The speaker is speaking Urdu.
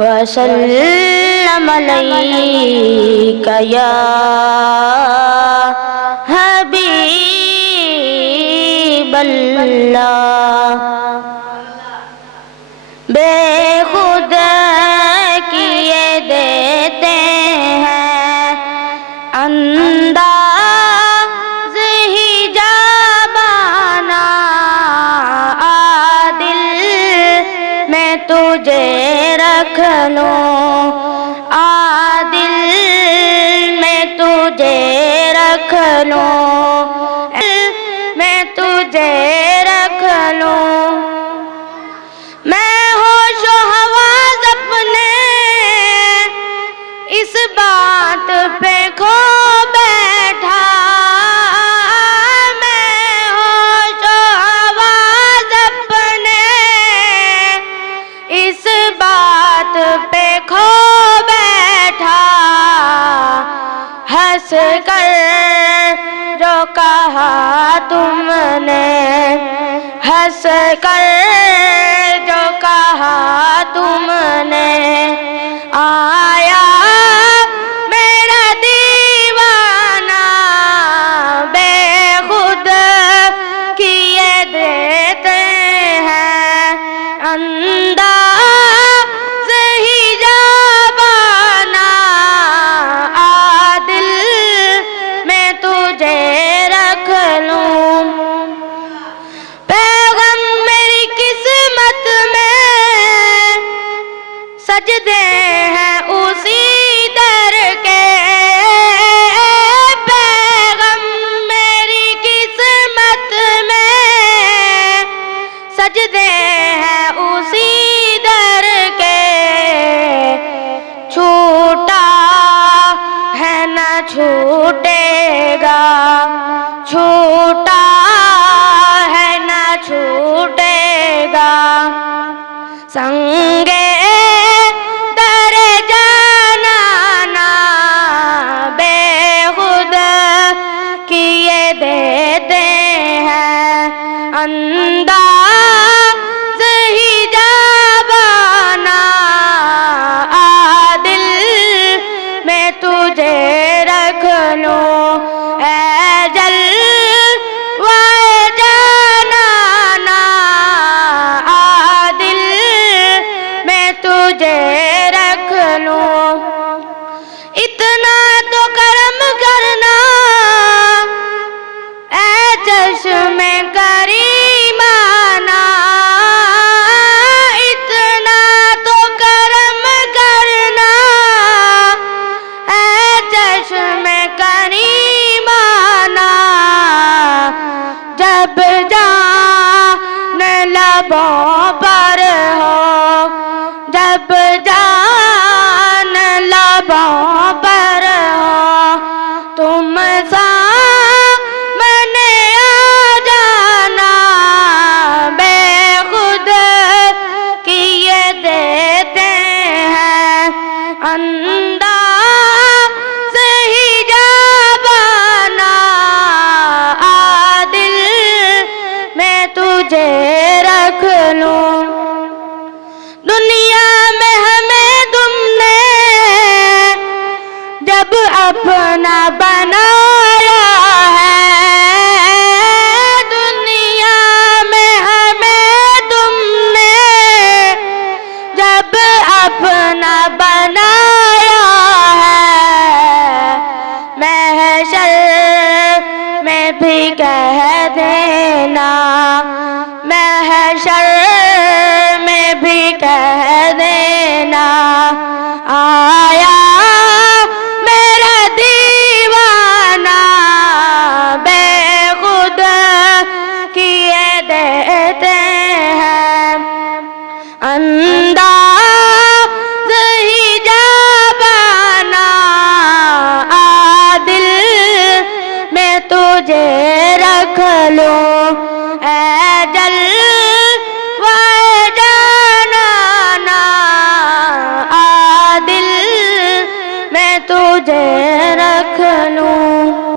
وسلم علیک یا حبیب اللہ۔ بے خود کیے دیتے ہیں انداز ہی جابانا، عادل میں تجھے رکھ لوں، عادل میں تجھے رکھ لوں، میں تجھے رکھ لوں۔ میں ہوش و حواس اپنے اس بات پہ کھو بیٹھا، میں ہوش و حواس اپنے اس بات پہ کھو بیٹھا، ہنس کر جو کہا تم نے، ہنس کر جو کہا تم نے، آیا میرا دیوانہ بے خود کیے دیتے ہیں انداز ہی جابانا، عادل میں تجھے رکھ لوں۔ پیغام میری قسمت میں سجدے ہیں اسی در کے، پیغام میری قسمت میں سجدے ہیں اسی در کے، چھوٹا ہے نہ چھوٹے گا، چھوٹا ہے نہ چھوٹے گا، سنگے در جانانا بے خود کیے دیتے ہیں انداز ہی جابانا، عادل میں تجھے رکھ لوں، اے جلوۂ جانانا، عادل میں تجھے رکھ لوں۔ اتنا تو کرم کرنا اے چشم کریمانہ، اتنا تو کرم کرنا اے چشم کریمانہ، جب جان لبوں پر ہو، جب جان لبوں پر ہو، تم سامنے آ جانا، بے خود کیے دیتے ہیں انداز ہی جابانا، عادل میں تجھے رکھ لوں۔ دنیا میں ہمیں تم نے جب اپنا بنایا ہے، دنیا میں ہمیں تم نے جب اپنا بنایا ہے، محشر میں بھی کہہ دینا، محشر میں بھی کہہ دینا، آیا میرا دیوانہ بے خود کیے دیتے ہیں انداز ہی جابانا، عادل میں تجھے رکھ لوں، اے جل